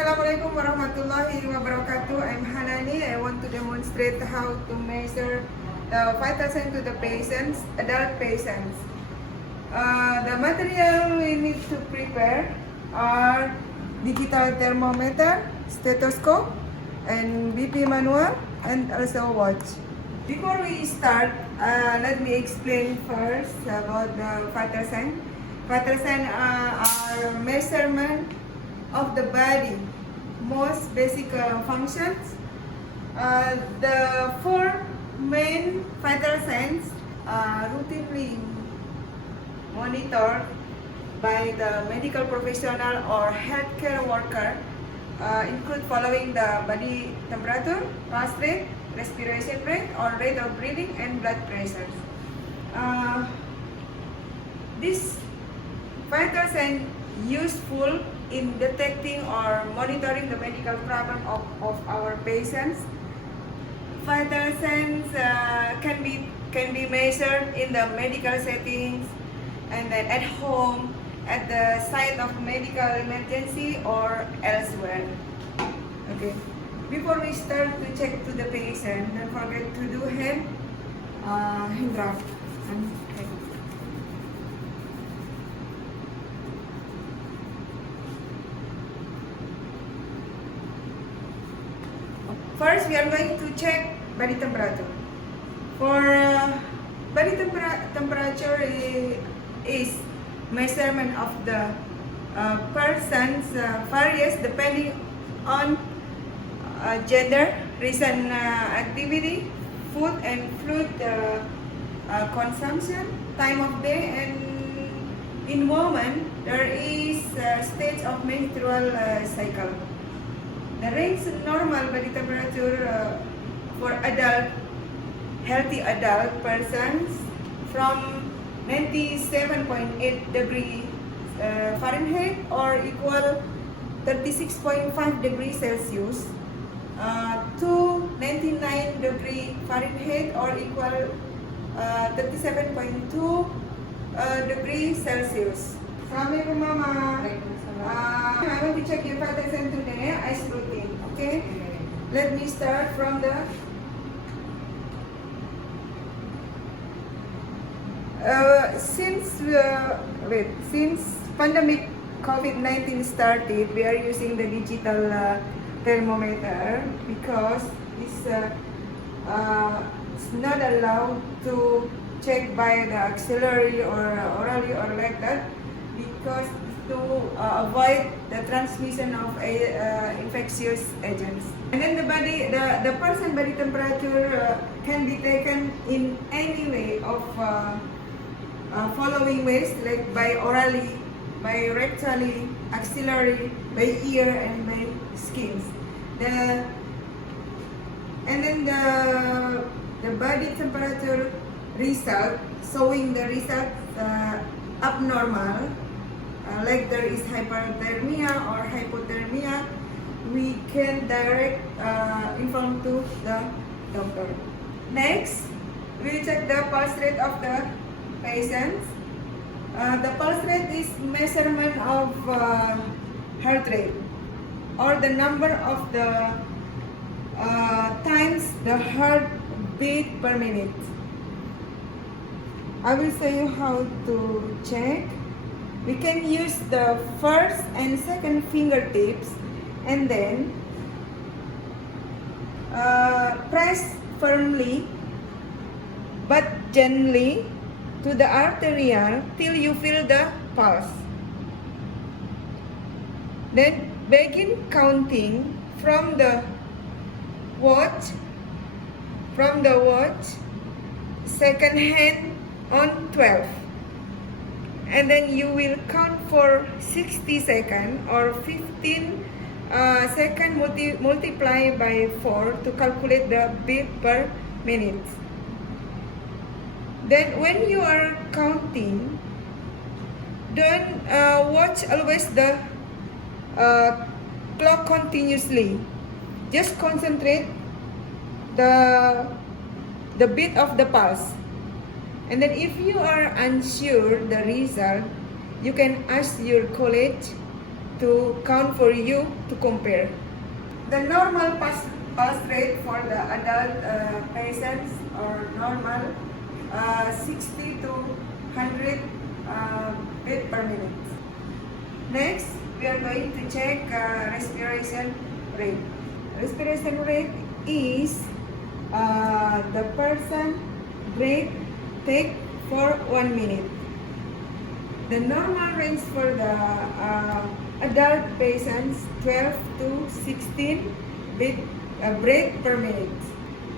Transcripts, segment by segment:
Assalamualaikum warahmatullahi wabarakatuh. I'm Hanani. I want to demonstrate how to measure the vital sign to the patients, adult patients. The material we need to prepare are digital thermometer, stethoscope, and BP manual, and also watch. Before we start, let me explain first about the vital sign. Vital sign are measurement of the body, most basic functions. The four main vital signs are routinely monitored by the medical professional or healthcare worker, include following the body temperature, pulse rate, respiration rate or rate of breathing, and blood pressure. This vital sign useful in detecting or monitoring the medical problem of our patients. Vital signs can be measured in the medical settings, and then at home, at the site of medical emergency, or elsewhere. Okay. Before we start to check to the patient, don't forget to do hand draft. Okay. First, we are going to check body temperature. For body temperature is measurement of the person's varies depending on gender, recent activity, food and fluid consumption, time of day, and in women there is a stage of menstrual cycle. The range normal body temperature for healthy adult persons from 97.8 degrees Fahrenheit or equal 36.5 degrees Celsius to 99 degrees Fahrenheit or equal 37.2 degrees Celsius. Assalamualaikum Mama. I want to check your vital sign today, ice routine, okay? Let me start from the since pandemic COVID-19 started, we are using the digital thermometer because it's not allowed to check by the axillary or orally or like that, because to avoid the transmission of infectious agents. And then the person body temperature can be taken in any way of following ways, like by orally, by rectally, axillary, by ear, and by skins. And then the body temperature result, showing the result abnormal, like there is hyperthermia or hypothermia, we can direct inform to the doctor. Next, we'll check the pulse rate of the patients. The pulse rate is measurement of heart rate, or the number of the times the heart beat per minute. I will show you how to check. We can use the first and second fingertips and then press firmly but gently to the arterial till you feel the pulse. Then begin counting from the watch, second hand on 12. And then you will count for 60 seconds or 15 seconds multiply by 4 to calculate the beat per minute. Then when you are counting, don't watch always the clock continuously. Just concentrate the beat of the pulse. And then if you are unsure the result, you can ask your colleague to count for you to compare. The normal pulse rate for the adult patients or normal 60 to 100 beat per minute. Next, we are going to check respiration rate. Respiration rate is the person breathe take for 1 minute. The normal range for the adult patients 12 to 16 breath per minute.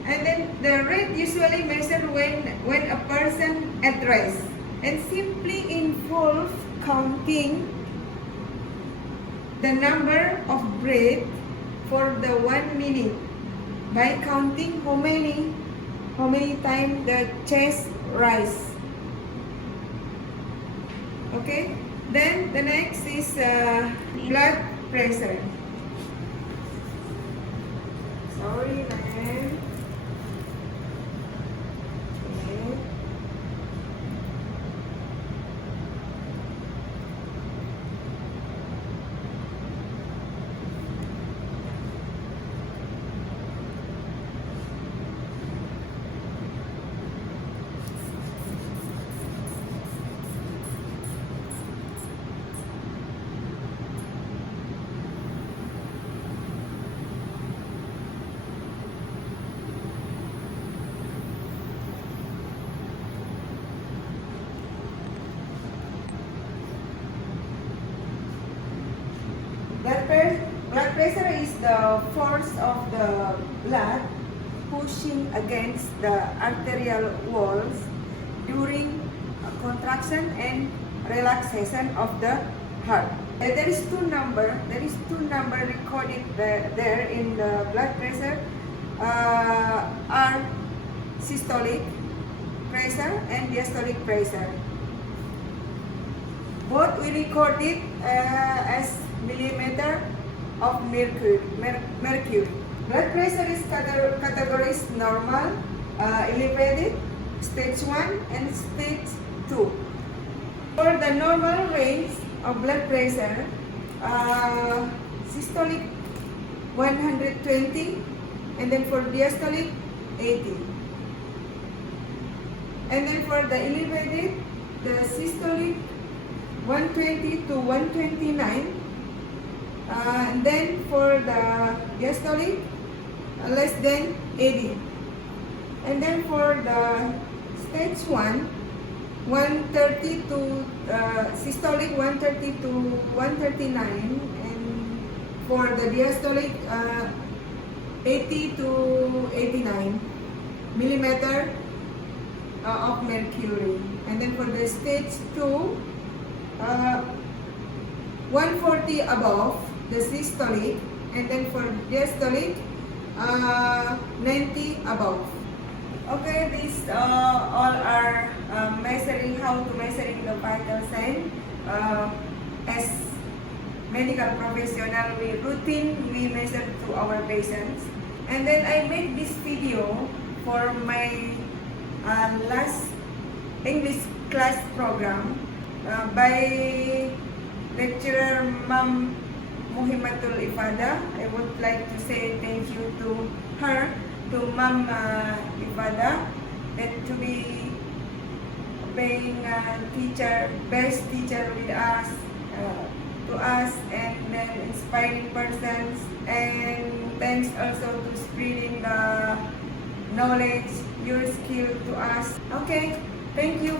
And then the rate usually measured when a person at rest and simply involves counting the number of breath for the 1 minute by counting how many times the chest rise. Okay, then the next is blood pressure. Sorry, ma'am. Okay. Blood pressure is the force of the blood pushing against the arterial walls during contraction and relaxation of the heart. There is two number recorded there in the blood pressure are systolic pressure and diastolic pressure. Both we recorded as millimeter of mercury. Blood pressure is categorized normal, elevated, stage 1 and stage 2. For the normal range of blood pressure, systolic 120 and then for diastolic 80. And then for the elevated, the systolic 120 to 129. And then for the diastolic, less than 80. And then for the stage 1, 130 to systolic 130 to 139, and for the diastolic 80 to 89 millimeter of mercury. And then for the stage 2, 140 above the systolic, and then for diastolic 90 above. Okay, these all are measuring how to measuring the vital sign. As medical professional, we measure to our patients. And then I made this video for my last English class program by lecturer Ma'am Muhimmatul Ifada. I would like to say thank you to her, to Ma'am Ifada, that to be being a teacher, best teacher with us, to us, and then inspiring persons, and thanks also to spreading the knowledge, your skill to us. Okay, thank you.